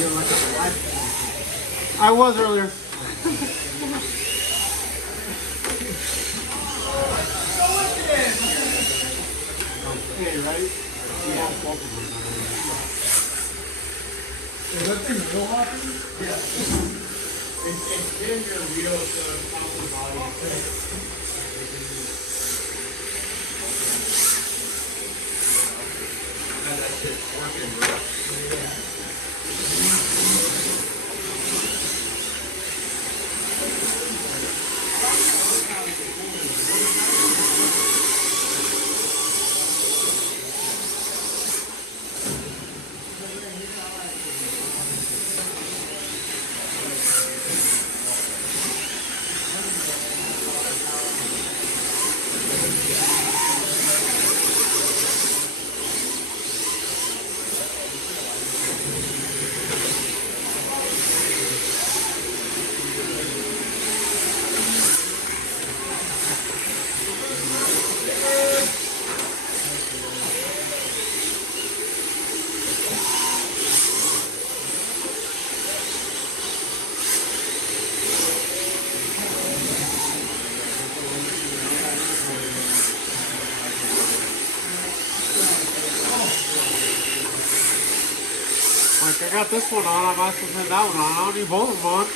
you're like a life. I was earlier. Okay, right? Yeah. Is that thing real hockey? Yeah. It's ginger real to healthy body. That shit's working, bro. Like, I got this one on, I'm not supposed to put that one on. I don't need both of them on.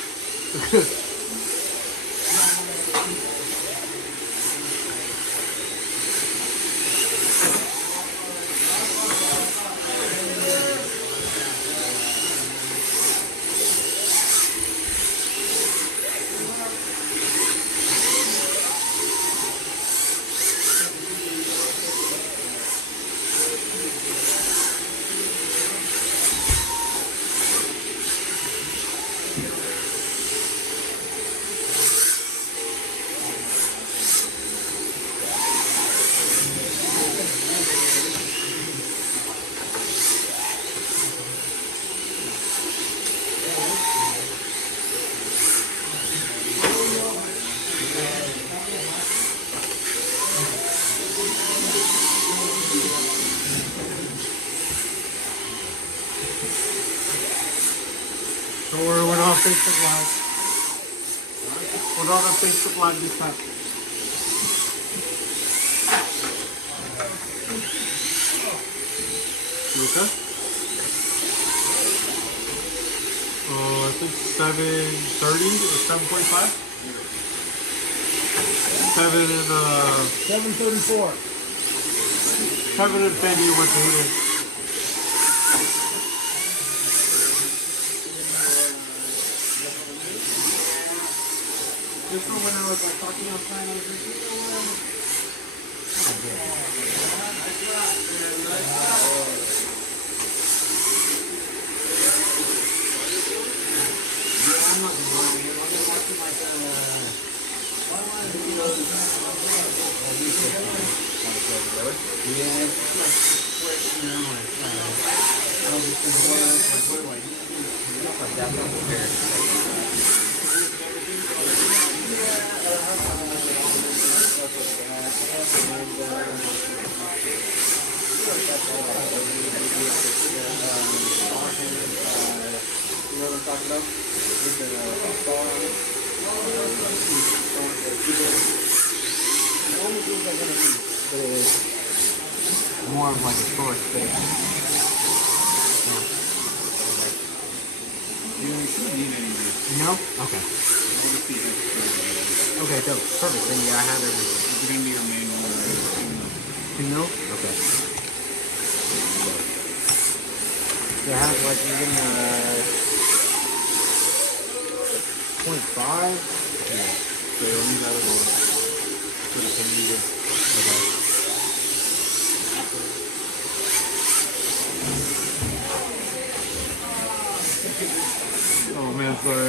So we're on Facebook Live. We're on Facebook Live this time. Luca? I think 7:30 or 7:45. 7:34. Kevin and Benny went to Hooters. Just from when I was like talking outside, I was like, you know I'm not lying. I'm just watching like yeah, it's just like quick, you know, like I was just gonna work, like what do I need to do? Stuff like that. You know what I'm talking about? With the star on it. More of like a storage space. You shouldn't need any of this. No? Okay. Okay, so perfect. Then yeah, I have everything. This is gonna be your main one. You know? Okay. Yeah, I have like even 0.5. Yeah. So you'll need that one. For the same meter. Okay. Oh man, sorry.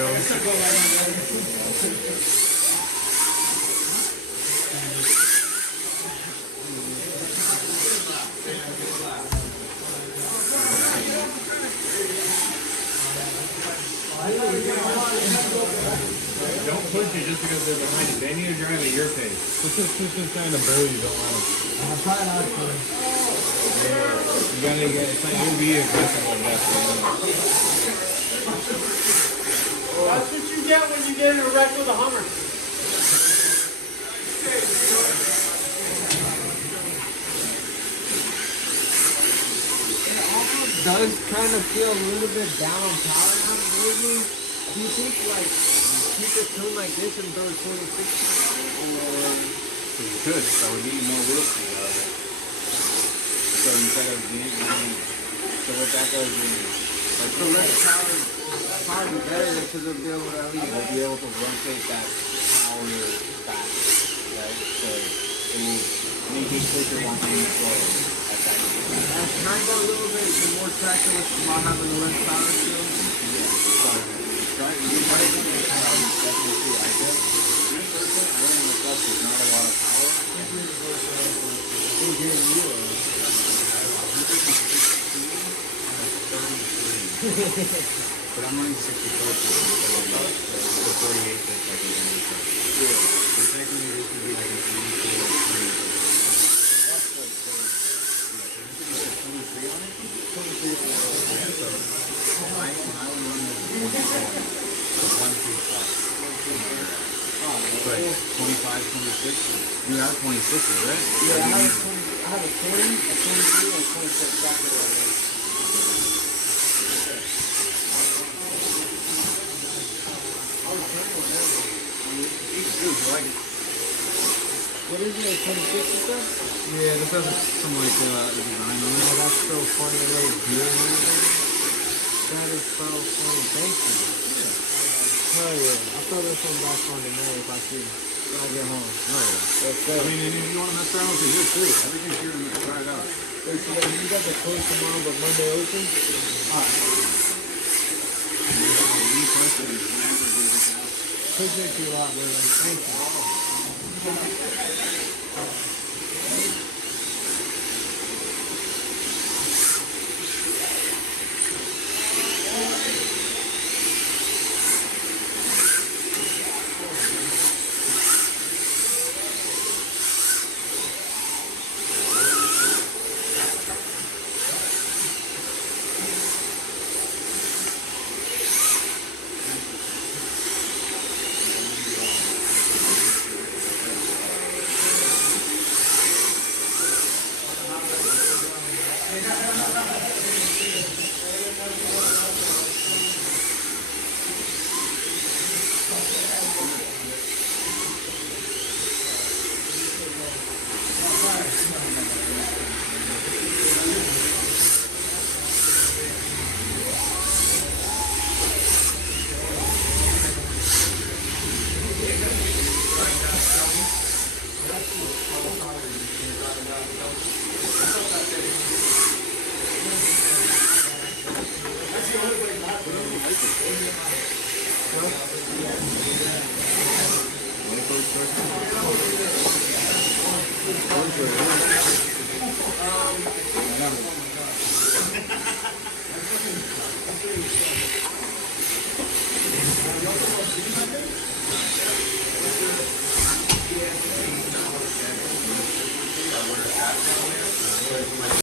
Don't push it just because they're behind you. They need to drive at your pace. This is kind of barely you don't want them. I'm trying not to. You gotta get, it's like you'll be aggressive like that. That's what you get when you get in a wreck with a Hummer. Does kind of feel a little bit down on power now, maybe. Do you think like keep it tuned like this and throw 26? Or You could. That would need more wheel speed out of it. So instead of being, so what that does is, like, the less power probably better because they'll be able to at least you'll be able to rotate that power back, right? So it will make it quicker while being slow at that speed. and kind of a little bit more traction while having the less power still. Right? You might definitely see like this. This person running the clutch with not a lot of power. But I'm running 64 so 48 that's like a So technically this would be like an 84. But 25, 26, you have 26s, right? Yeah, I have a 20, a 23, and a 26 bracket right now. What is it, a 26 or something? Yeah, this has some like design on it. Oh, that's so funny, a little gear and everything. That is so funny, thank you. Hell yeah, I'll throw this one back on tomorrow if I see it. When I get home. Oh yeah. Let's go. I mean, and if you want to mess around with it, here too. Everything's here to try it out. Wait, so you got the close tomorrow, but Monday open? Alright. Any questions, whenever we get out. Appreciate you a lot, man. Thank you. One first person.